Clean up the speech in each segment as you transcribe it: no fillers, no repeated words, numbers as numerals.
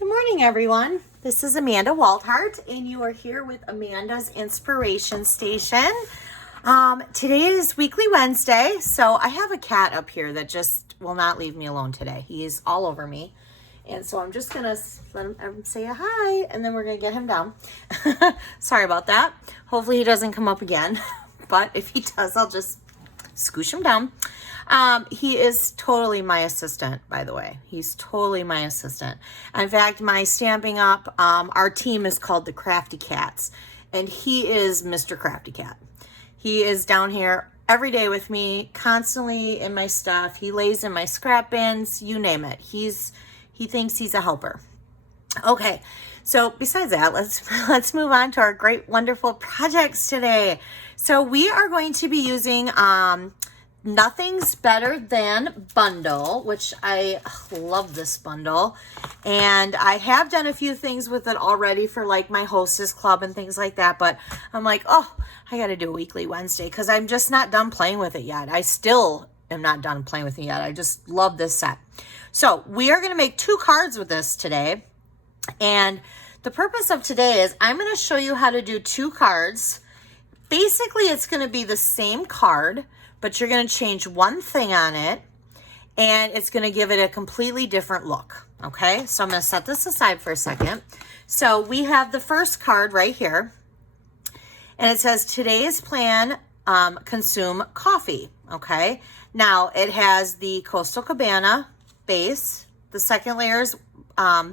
Good morning, everyone. This is Amanda Waldhart, and you are here with Amanda's Inspiration Station. Today is Weekly Wednesday, so I have a cat up here that just will not leave me alone today. He is all over me, and so I'm just going to let him say a hi, and then we're going to get him down. Sorry about that. Hopefully he doesn't come up again, but if he does, I'll just scoosh him down. He is totally my assistant, by the way. He's totally my assistant. In fact, my Stamping Up, our team is called the Crafty Cats, and he is Mr. Crafty Cat. He is down here every day with me, constantly in my stuff. He lays in my scrap bins, you name it. He thinks he's a helper. Okay, so besides that, let's move on to our great, wonderful projects today. So we are going to be using Nothing's Better Than bundle, which I love this bundle, and I have done a few things with it already for like my hostess club and things like that, but I'm like, oh, I got to do a Weekly Wednesday because I'm just not done playing with it yet. I still am not done playing with it yet. I just love this set. So we are going to make 2 cards with this today, and the purpose of today is I'm going to show you how to do 2 cards. Basically, it's going to be the same card, but you're going to change one thing on it, and it's going to give it a completely different look, okay? So I'm going to set this aside for a second. So we have the first card right here, and it says, today's plan, consume coffee, okay? Now, it has the Coastal Cabana base. The second layer is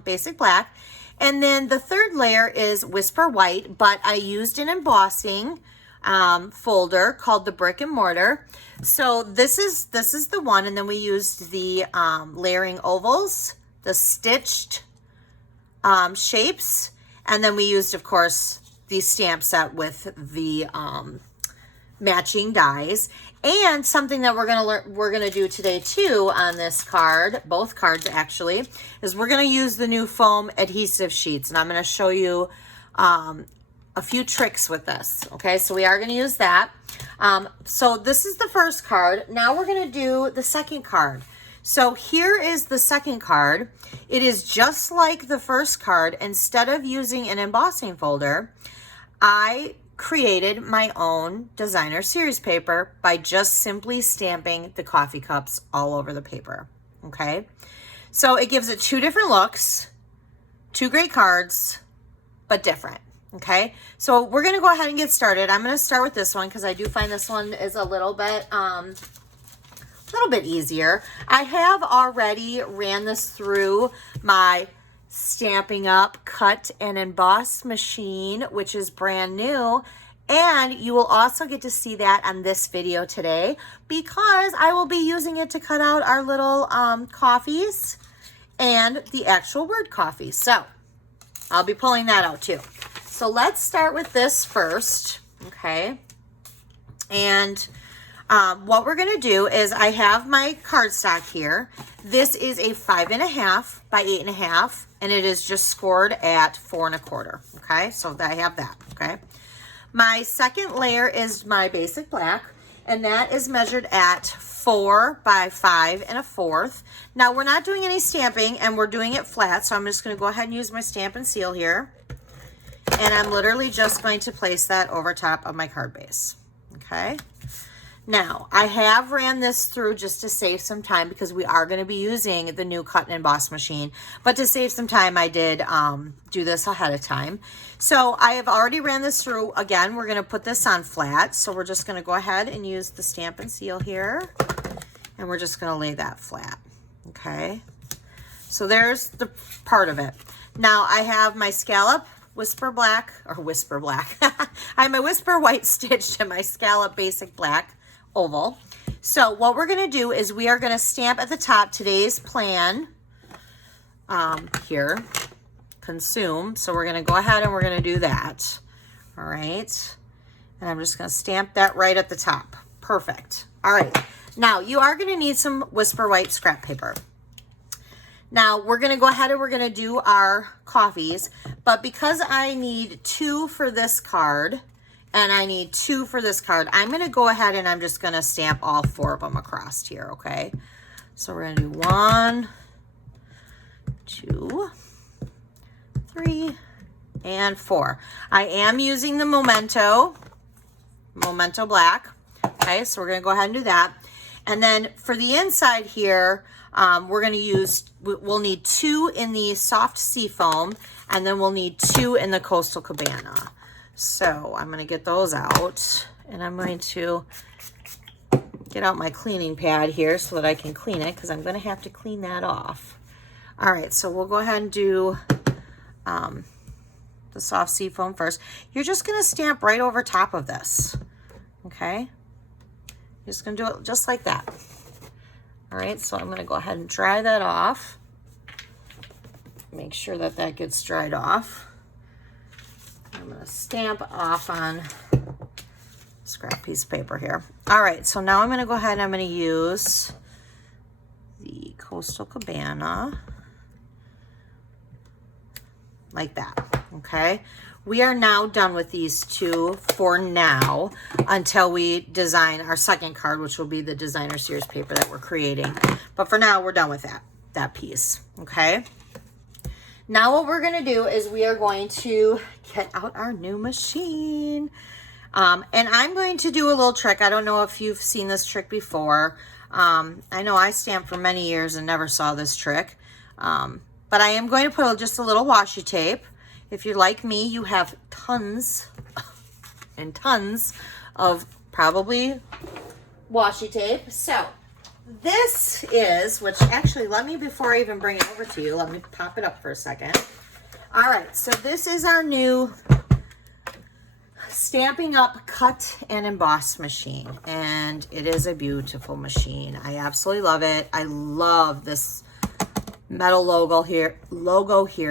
basic black, and then the third layer is Whisper White, but I used an embossing folder called the Brick and Mortar. So this is the one, and then we used the layering ovals, the stitched shapes, and then we used, of course, the stamp set with the matching dies. And something that we're gonna do today too on this card, both cards actually, is we're gonna use the new foam adhesive sheets, and I'm gonna show you a few tricks with this. Okay, so we are going to use that. So this is the first card. Now we're going to do the second card. So here is the second card. It is just like the first card. Instead of using an embossing folder, I created my own designer series paper by just simply stamping the coffee cups all over the paper. Okay, so it gives it 2 different looks, 2 great cards, but different. Okay, so we're going to go ahead and get started. I'm going to start with this one because I do find this one is a little bit easier. I have already ran this through my Stamping Up cut and emboss machine, which is brand new. And you will also get to see that on this video today because I will be using it to cut out our little coffees and the actual word coffee. So I'll be pulling that out too. So let's start with this first, okay? And what we're gonna do is I have my cardstock here. This is a 5.5 by 8.5, and it is just scored at 4 1/4, okay? So I have that, okay? My second layer is my basic black, and that is measured at 4 by 5 1/4. Now we're not doing any stamping, and we're doing it flat, so I'm just gonna go ahead and use my stamp and seal here. And I'm literally just going to place that over top of my card base, okay? Now, I have ran this through just to save some time because we are going to be using the new cut and emboss machine. But to save some time, I did do this ahead of time. So I have already ran this through. Again, we're going to put this on flat. So we're just going to go ahead and use the stamp and seal here. And we're just going to lay that flat, okay? So there's the part of it. Now, I have my scallop Whisper Black. I have my Whisper White stitched and my scallop basic black oval. So what we're going to do is we are going to stamp at the top today's plan here, consume. So we're going to go ahead and we're going to do that. All right. And I'm just going to stamp that right at the top. Perfect. All right. Now you are going to need some Whisper White scrap paper. Now we're going to go ahead and we're going to do our coffees, but because I need 2 for this card and I need 2 for this card, I'm going to go ahead and I'm just going to stamp all 4 of them across here, okay? So we're going to do 1, 2, 3, and 4. I am using the Memento Black. Okay, so we're going to go ahead and do that. And then for the inside here, we're going to use, we'll need 2 in the soft sea foam, and then we'll need 2 in the Coastal Cabana. So I'm going to get those out, and I'm going to get out my cleaning pad here so that I can clean it, because I'm going to have to clean that off. All right, so we'll go ahead and do the soft sea foam first. You're just going to stamp right over top of this. Okay, you're just going to do it just like that. All right, so I'm going to go ahead and dry that off. Make sure that that gets dried off. I'm going to stamp off on scrap piece of paper here. All right, so now I'm going to go ahead and I'm going to use the Coastal Cabana like that. Okay, we are now done with these 2 for now until we design our second card, which will be the designer series paper that we're creating. But for now, we're done with that piece. Okay, now what we're going to do is we are going to get out our new machine. And I'm going to do a little trick. I don't know if you've seen this trick before. I know I stamped for many years and never saw this trick. But I am going to put just a little washi tape. If you're like me, you have tons and tons of probably washi tape. So this is, which actually, let me, before I even bring it over to you, let me pop it up for a second. All right, so this is our new Stampin' Up! Cut and Emboss machine, and it is a beautiful machine. I absolutely love it. I love this metal logo here,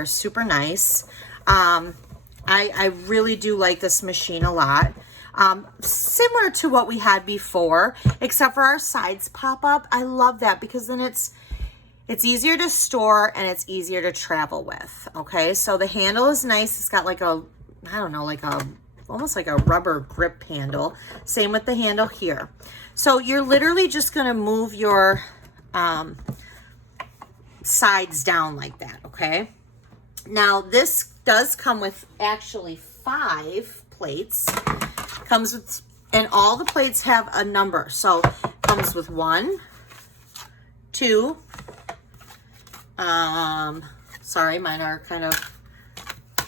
super nice. I really do like this machine a lot. Similar to what we had before, except for our sides pop up. I love that because then it's easier to store and it's easier to travel with. Okay, so the handle is nice. It's got like a, I don't know, like a, almost like a rubber grip handle. Same with the handle here. So you're literally just gonna move your sides down like that, okay? Now this does come with actually 5 plates. Comes with, and all the plates have a number. So it comes with 1, 2, sorry, mine are kind of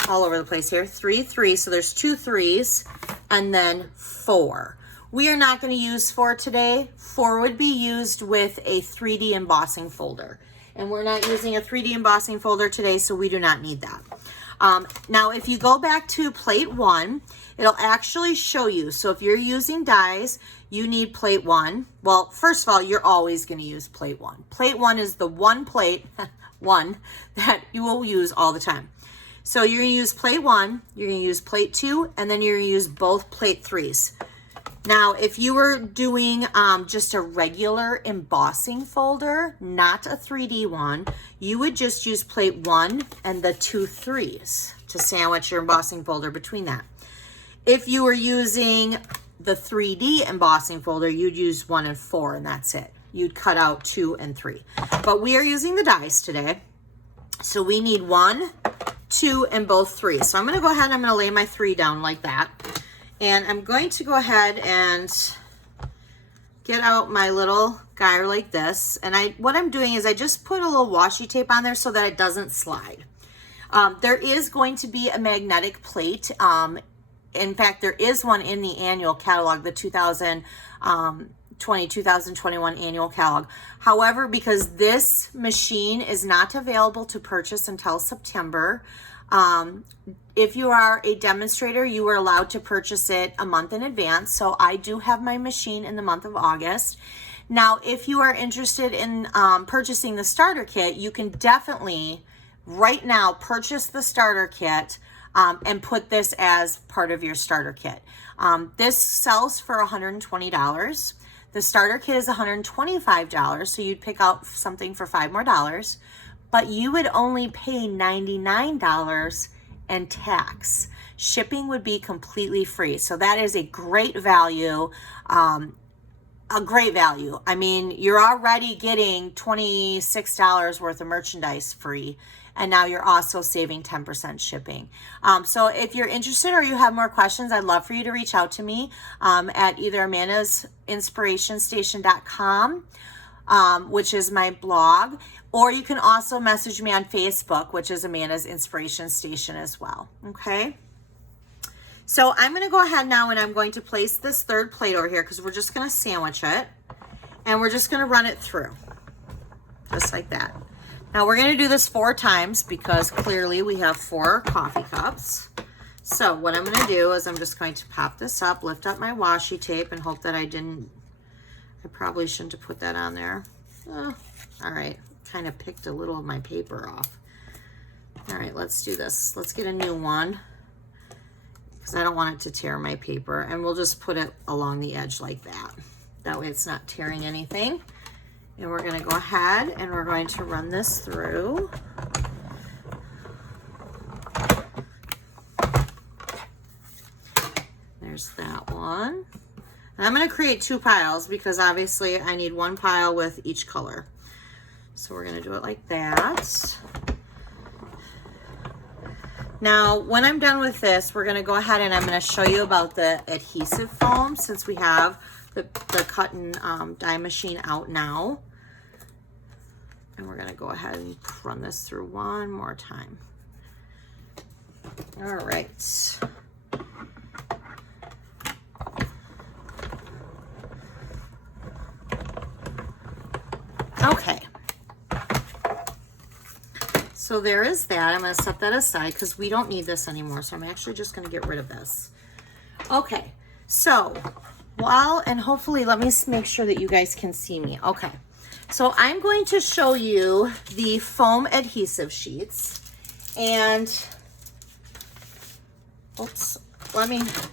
all over the place here. 3, so there's 2 3s, and then 4. We are not going to use 4 today. 4 would be used with a 3D embossing folder. And we're not using a 3D embossing folder today, so we do not need that. Now, if you go back to plate 1, it'll actually show you. So if you're using dies, you need plate 1. Well, first of all, you're always going to use plate 1. Plate 1 is the one plate, one, that you will use all the time. So you're going to use plate 1, you're going to use plate 2, and then you're going to use both plate 3s. Now, if you were doing just a regular embossing folder, not a 3D one, you would just use plate 1 and the 2 3s to sandwich your embossing folder between that. If you were using the 3D embossing folder, you'd use 1 and 4, and that's it. You'd cut out 2 and 3. But we are using the dies today, so we need 1, 2, and both 3. So I'm going to go ahead and I'm going to lay my 3 down like that. And I'm going to go ahead and get out my little guy like this. And what I'm doing is I just put a little washi tape on there so that it doesn't slide. There is going to be a magnetic plate. In fact, there is one in the annual catalog, the 2020-2021 annual catalog. However, because this machine is not available to purchase until September, if you are a demonstrator, you are allowed to purchase it a month in advance. So I do have my machine in the month of August. Now, if you are interested in purchasing the starter kit, you can definitely right now purchase the starter kit and put this as part of your starter kit. This sells for $120. The starter kit is $125, so you'd pick out something for $5 more, but you would only pay $99 and tax. Shipping would be completely free. So that is a great value. a great value. I mean, you're already getting $26 worth of merchandise free, and now you're also saving 10% shipping. So if you're interested or you have more questions, I'd love for you to reach out to me at either amandasinspirationstation.com, which is my blog, or you can also message me on Facebook, which is Amanda's Inspiration Station as well. Okay. So I'm going to go ahead now and I'm going to place this third plate over here because we're just going to sandwich it, and we're just going to run it through just like that. Now we're going to do this 4 times because clearly we have 4 coffee cups. So what I'm going to do is I'm just going to pop this up, lift up my washi tape, and hope that I probably shouldn't have put that on there. Oh, all right, kind of picked a little of my paper off. All right, let's do this. Let's get a new one, because I don't want it to tear my paper, and we'll just put it along the edge like that. That way it's not tearing anything. And we're going to go ahead and we're going to run this through. There's that one. And I'm going to create 2 piles because obviously I need 1 pile with each color. So we're going to do it like that. Now, when I'm done with this, we're going to go ahead and I'm going to show you about the adhesive foam, since we have the cut and die machine out now. And we're going to go ahead and run this through one more time. All right. Okay. So there is that. I'm going to set that aside because we don't need this anymore. So I'm actually just going to get rid of this. Okay. So and hopefully let me make sure that you guys can see me. Okay. So I'm going to show you the foam adhesive sheets, and oops,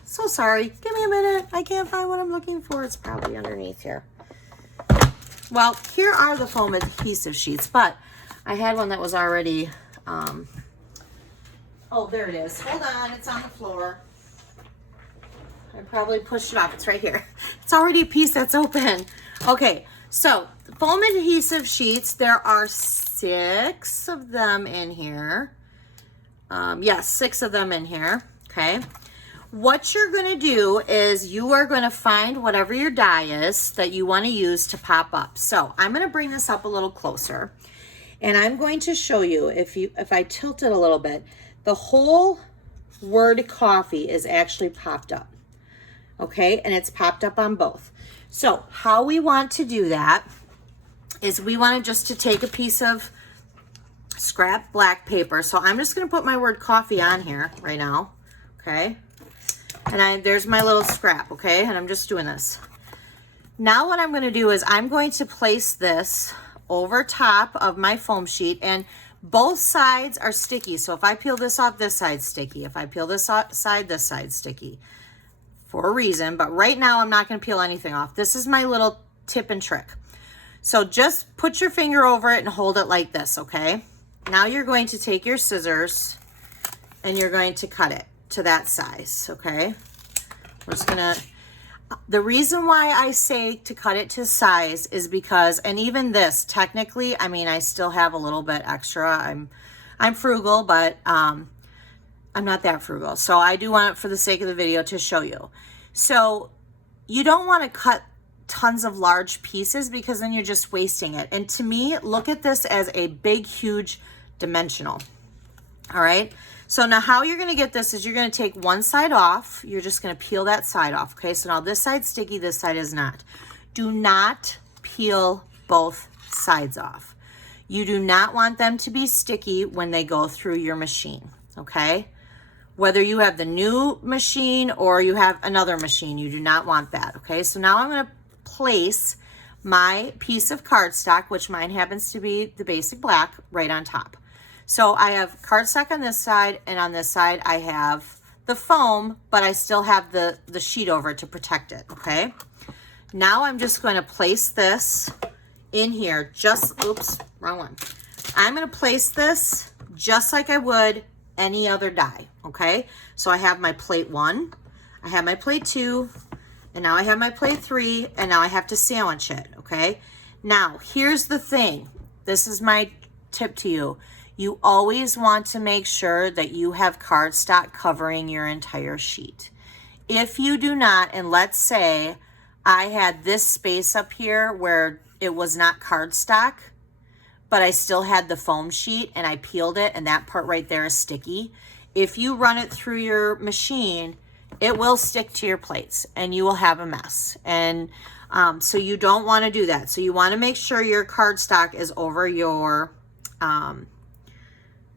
so sorry. Give me a minute. I can't find what I'm looking for. It's probably underneath here. Well, here are the foam adhesive sheets, but I had one that was already, oh, there it is. Hold on, it's on the floor. I probably pushed it off. It's right here. It's already a piece that's open. Okay, so foam adhesive sheets, there are 6 of them in here. Yes, 6 of them in here, okay? What you're gonna do is you are gonna find whatever your die is that you wanna use to pop up. So I'm gonna bring this up a little closer, and I'm going to show you, if I tilt it a little bit, the whole word coffee is actually popped up, okay? And it's popped up on both. So how we want to do that is we want just to take a piece of scrap black paper. So I'm just going to put my word coffee on here right now, okay? And there's my little scrap, okay? And I'm just doing this. Now what I'm going to do is I'm going to place this over top of my foam sheet, and both sides are sticky. So if I peel this off, this side's sticky. If I peel this side, this side's sticky. For a reason, but right now I'm not going to peel anything off. This is my little tip and trick. So just put your finger over it and hold it like this, okay? Now you're going to take your scissors and you're going to cut it to that size, okay? We're just gonna, the reason why I say to cut it to size is because, and even this, technically, I mean, I still have a little bit extra. I'm frugal, but I'm not that frugal. So I do want it, for the sake of the video, to show you. So you don't want to cut tons of large pieces because then you're just wasting it. And to me, look at this as a big, huge dimensional. All right. So now how you're going to get this is you're going to take one side off. You're just going to peel that side off. Okay. So now this side's sticky. This side is not. Do not peel both sides off. You do not want them to be sticky when they go through your machine. Okay. Whether you have the new machine or you have another machine, you do not want that, okay? So now I'm gonna place my piece of cardstock, which mine happens to be the basic black, right on top. So I have cardstock on this side, and on this side I have the foam, but I still have the sheet over it to protect it, okay? Now I'm just going to place this in here, oops, wrong one. I'm gonna place this just like I would any other die, okay? So I have my plate 1, I have my plate 2, And now I have my plate 3, and now I have to sandwich it, okay? Now, here's the thing. This is my tip to you. You always want to make sure that you have cardstock covering your entire sheet. If you do not, and let's say I had this space up here where it was not cardstock, but I still had the foam sheet and I peeled it and that part right there is sticky. If you run it through your machine, it will stick to your plates and you will have a mess. And so you don't want to do that. So you want to make sure your cardstock is over your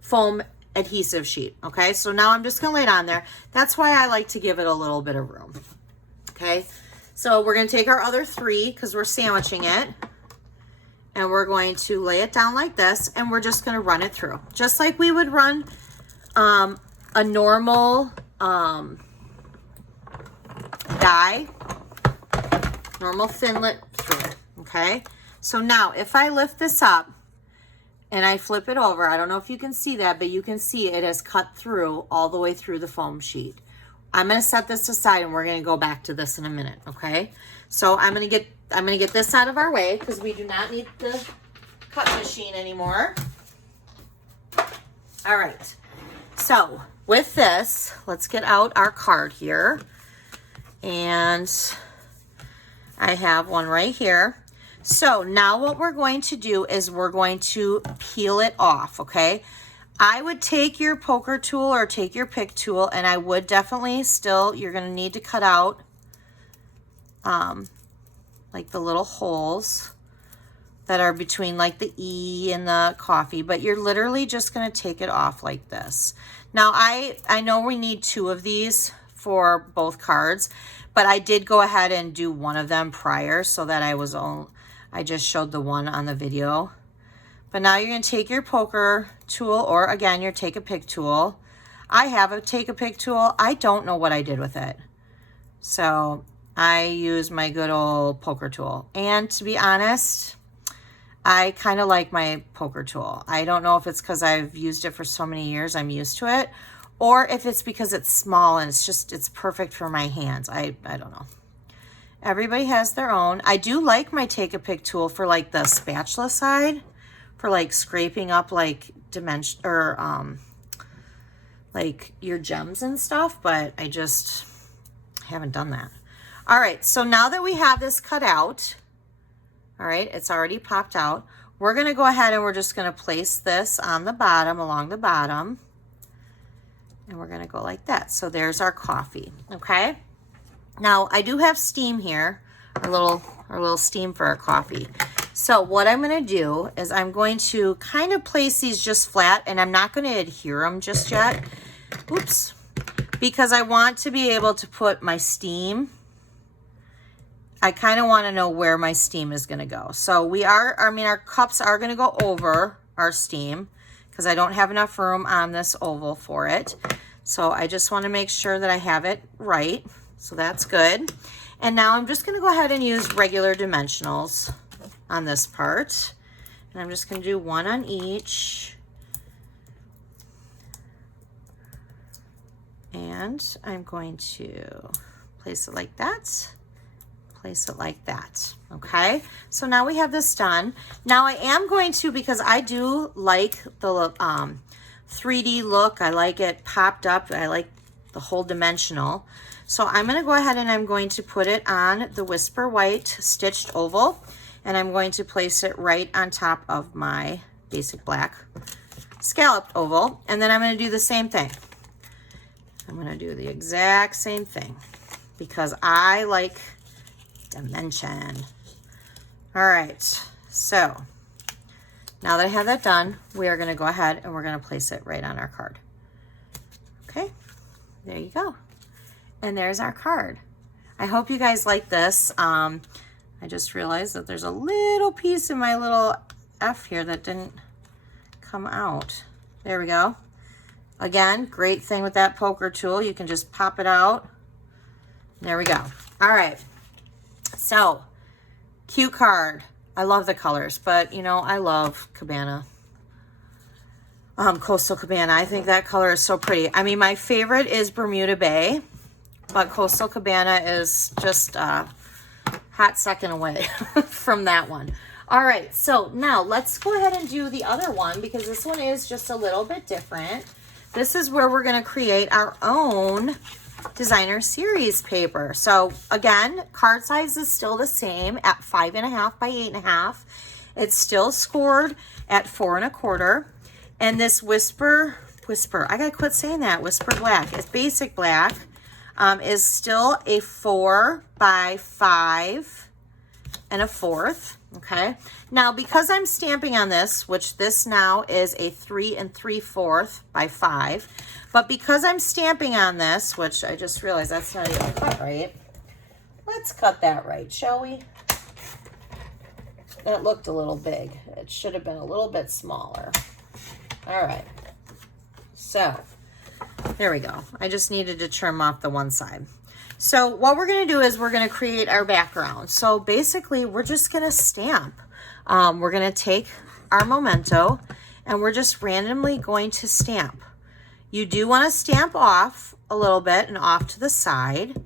foam adhesive sheet. Okay, so now I'm just going to lay it on there. That's why I like to give it a little bit of room. Okay, so we're going to take our other 3 because we're sandwiching it. And we're going to lay it down like this, and we're just going to run it through. Just like we would run a normal die, normal thinlet through it, okay? So now, if I lift this up and I flip it over, I don't know if you can see that, but you can see it has cut through all the way through the foam sheet. I'm going to set this aside, and we're going to go back to this in a minute, okay? So I'm going to get this out of our way because we do not need the cut machine anymore. All right. So with this, let's get out our card here. And I have one right here. So now what we're going to do is we're going to peel it off, okay? I would take your poker tool or take your pick tool, and I would definitely still, you're going to need to cut out like the little holes that are between like the E and the coffee, but you're literally just going to take it off like this. Now I know we need 2 of these for both cards, but I did go ahead and do one of them prior so that I just showed the one on the video. But now you're going to take your poker tool, or again, your take a pick tool. I have a take a pick tool. I don't know what I did with it. So I use my good old poker tool. And to be honest, I kind of like my poker tool. I don't know if it's because I've used it for so many years, I'm used to it, or if it's because it's small and it's perfect for my hands. I don't know. Everybody has their own. I do like my take a pick tool for like the spatula side, for like scraping up like dimension or like your gems and stuff, but I just haven't done that. All right, so now that we have this cut out, all right, it's already popped out, we're gonna go ahead and we're just gonna place this on the bottom, along the bottom, and we're gonna go like that. So there's our coffee, okay? Now I do have steam here, our little steam for our coffee. So what I'm gonna do is I'm going to kind of place these just flat, and I'm not gonna adhere them just yet. Oops, because I want to be able to put my steam. I kind of want to know where my steam is going to go. So our cups are going to go over our steam because I don't have enough room on this oval for it. So I just want to make sure that I have it right. So that's good. And now I'm just going to go ahead and use regular dimensionals on this part. And I'm just going to do 1 on each. And I'm going to place it like that. Place it like that. Okay, so now we have this done. Now I am going to, because I do like the 3D look, I like it popped up, I like the whole dimensional. So I'm going to go ahead and I'm going to put it on the Whisper White stitched oval, and I'm going to place it right on top of my basic black scalloped oval, and then I'm going to do the same thing. I'm going to do the exact same thing because I like dimension. All right, so now that I have that done, we are going to go ahead and we're going to place it right on our card. Okay, there you go. And there's our card. I hope you guys like this. I just realized that there's a little piece in my little F here that didn't come out. There we go. Again, great thing with that poker tool. You can just pop it out. There we go. All right. So, cute card. I love the colors, but you know, I love Cabana. Coastal Cabana. I think that color is so pretty. I mean, my favorite is Bermuda Bay, but Coastal Cabana is just a hot second away from that one. All right, so now let's go ahead and do the other one because this one is just a little bit different. This is where we're going to create our own designer series paper. So again, card size is still the same at 5.5 by 8.5. It's still scored at 4 1/4. And this Whisper, I gotta quit saying that, Whisper Black. It's basic black, is still a 4 by 5 1/4. Okay. Now, because I'm stamping on this, which this now is a 3 3/4 by 5, but because I'm stamping on this, which I just realized that's not even cut right. Let's cut that right, shall we? That looked a little big. It should have been a little bit smaller. All right. So, there we go. I just needed to trim off the one side. So what we're going to do is we're going to create our background. So basically we're just going to stamp. We're going to take our memento and we're just randomly going to stamp. You do want to stamp off a little bit and off to the side.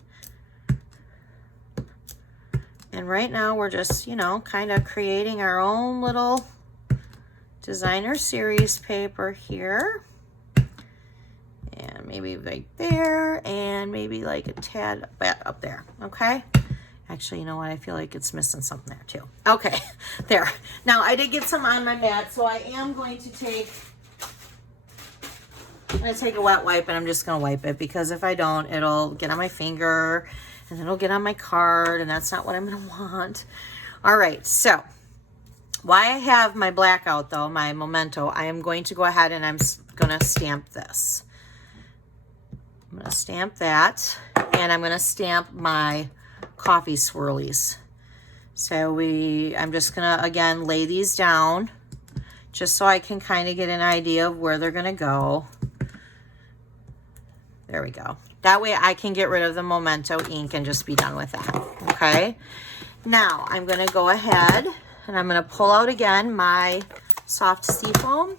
And right now we're just, you know, kind of creating our own little designer series paper here. And maybe like there, and maybe like a tad up there, okay? Actually, you know what? I feel like it's missing something there too. Okay, there. Now, I did get some on my mat, so I am going to take, I'm going to take a wet wipe, and I'm just going to wipe it, because if I don't, it'll get on my finger, and it'll get on my card, and that's not what I'm going to want. All right, so why I have my black out, though, my memento, I am going to go ahead and I'm going to stamp this. I'm going to stamp that, and I'm going to stamp my coffee swirlies. So I'm just going to, again, lay these down just so I can kind of get an idea of where they're going to go. There we go. That way I can get rid of the memento ink and just be done with that, okay? Now, I'm going to go ahead, and I'm going to pull out again my soft seafoam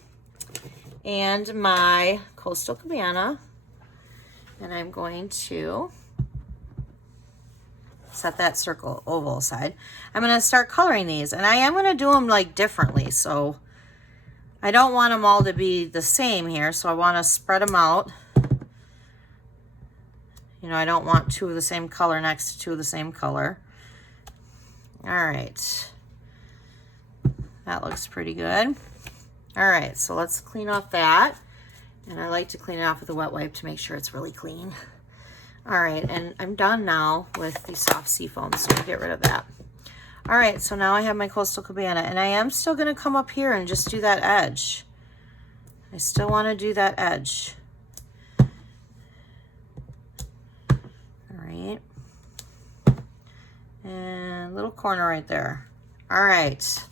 and my Coastal Cabana. And I'm going to set that circle oval aside. I'm going to start coloring these, and I am going to do them like differently. So I don't want them all to be the same here. So I want to spread them out. You know, I don't want two of the same color next to two of the same color. All right. That looks pretty good. All right, so let's clean off that. And I like to clean it off with a wet wipe to make sure it's really clean. All right, and I'm done now with the soft seafoam, so we'll get rid of that. All right, so now I have my Coastal Cabana, and I am still gonna come up here and just do that edge. I still wanna do that edge. All right. And little corner right there. All right.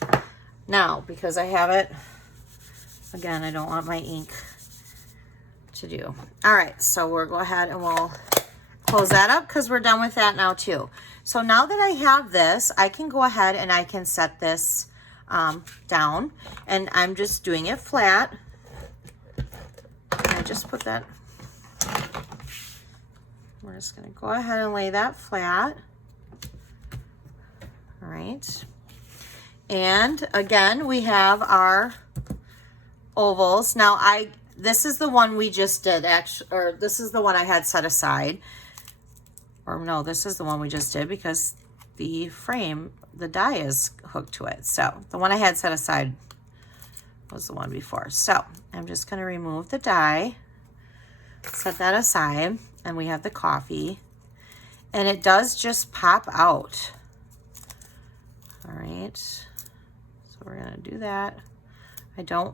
Now, because I have it, again, I don't want my ink to do. All right, so we'll go ahead and we'll close that up because we're done with that now too. So now that I have this, I can go ahead and I can set this down, and I'm just doing it flat. I just put that, we're just gonna go ahead and lay that flat. All right. And again, we have our ovals. Now this is the one we just did, actually, or this is the one I had set aside. Or no, this is the one we just did because the frame, the die is hooked to it. So the one I had set aside was the one before. So I'm just going to remove the die, set that aside, and we have the coffee. And it does just pop out. All right. So we're going to do that.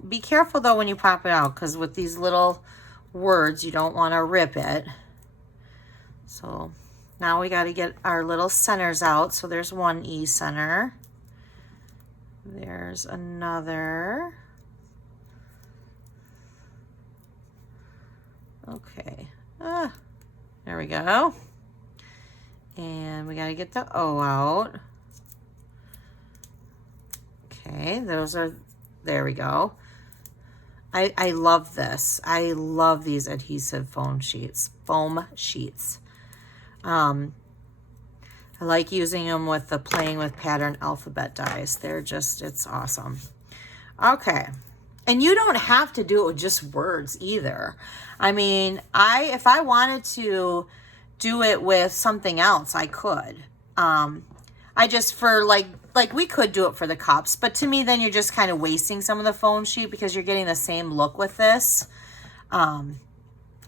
Be careful though when you pop it out, because with these little words, you don't want to rip it. So now we got to get our little centers out. So there's one E center. There's another. Okay. There we go. And we got to get the O out. Okay, there we go. I love this. I love these adhesive foam sheets. I like using them with the playing with pattern alphabet dies. They're just, it's awesome. Okay. And you don't have to do it with just words either. I mean, if I wanted to do it with something else, I could. I just, for like we could do it for the cups, but to me, then you're just kind of wasting some of the foam sheet because you're getting the same look with this,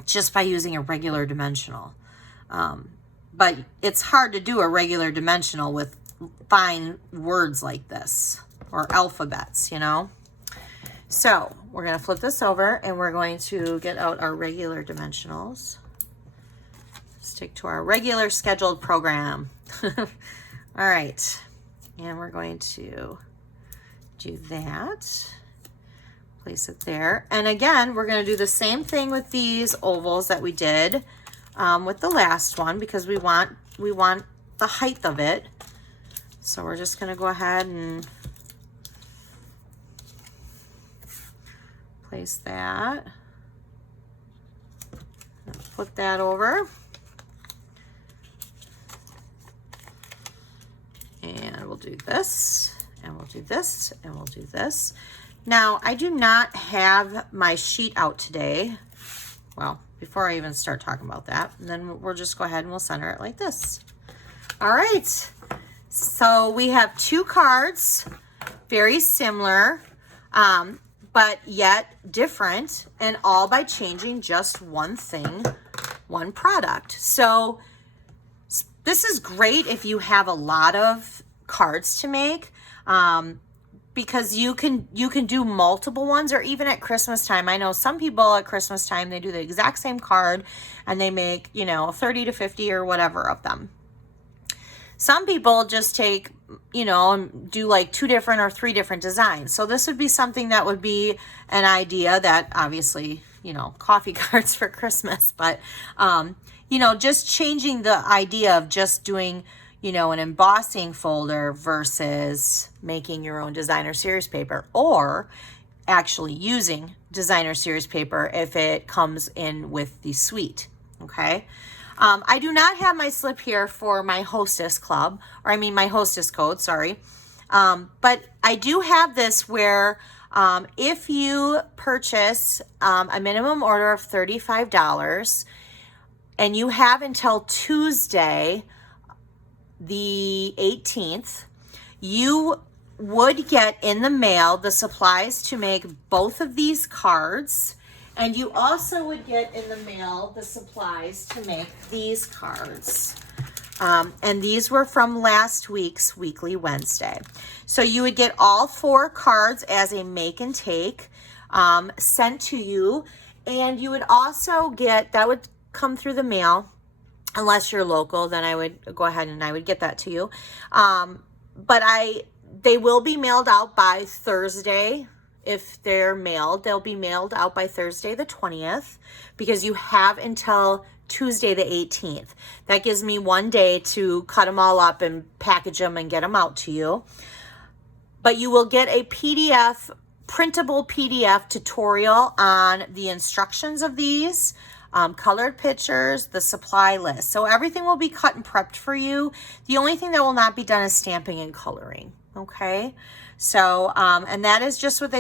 just by using a regular dimensional. But it's hard to do a regular dimensional with fine words like this, or alphabets, you know? So we're going to flip this over and we're going to get out our regular dimensionals. Stick to our regular scheduled program. All right. And we're going to do that. Place it there. And again, we're going to do the same thing with these ovals that we did with the last one, because we want the height of it. So we're just going to go ahead and place that. Flip that over. And we'll do this, and we'll do this, and we'll do this. Now, I do not have my sheet out today. Well, before I even start talking about that, and then we'll just go ahead and we'll center it like this. All right. So we have two cards, very similar, but yet different, and all by changing just one thing, one product. So this is great if you have a lot of cards to make, because you can do multiple ones, or even at Christmas time. I know some people at Christmas time, they do the exact same card and they make, 30 to 50 or whatever of them. Some people just take, and do like 2 different or 3 different designs. So this would be something that would be an idea that obviously, coffee cards for Christmas, but, just changing the idea of just doing, an embossing folder versus making your own designer series paper, or actually using designer series paper if it comes in with the suite. Okay. I do not have my slip here for my hostess club, or my hostess code, sorry. But I do have this where if you purchase a minimum order of $35 and you have until Tuesday, the 18th, you would get in the mail the supplies to make both of these cards. And you also would get in the mail the supplies to make these cards. And these were from last week's Weekly Wednesday. So you would get all 4 cards as a make and take sent to you. And you would also get, that would come through the mail. Unless you're local, then I would go ahead and I would get that to you. But they will be mailed out by Thursday. If they're mailed, they'll be mailed out by Thursday the 20th, because you have until Tuesday the 18th. That gives me 1 day to cut them all up and package them and get them out to you. But you will get a PDF, printable PDF tutorial on the instructions of these, colored pictures, the supply list. So everything will be cut and prepped for you. The only thing that will not be done is stamping and coloring. Okay. So, and that is just with a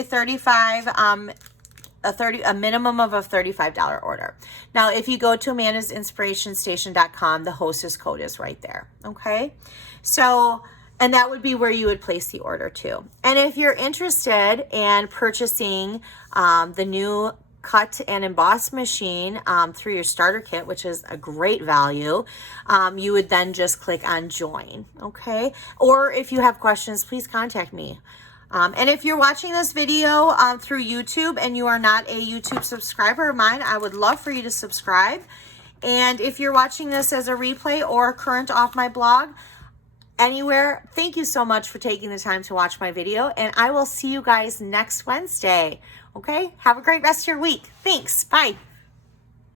a minimum of a $35 order. Now, if you go to amandasinspirationstation.com, the hostess code is right there. Okay. So, and that would be where you would place the order too. And if you're interested in purchasing the new cut and emboss machine through your starter kit, which is a great value, you would then just click on join. Okay. Or if you have questions, please contact me. And if you're watching this video through YouTube and you are not a YouTube subscriber of mine, I would love for you to subscribe. And if you're watching this as a replay or current off my blog, anywhere, thank you so much for taking the time to watch my video, and I will see you guys next Wednesday. Okay? Have a great rest of your week. Thanks. Bye.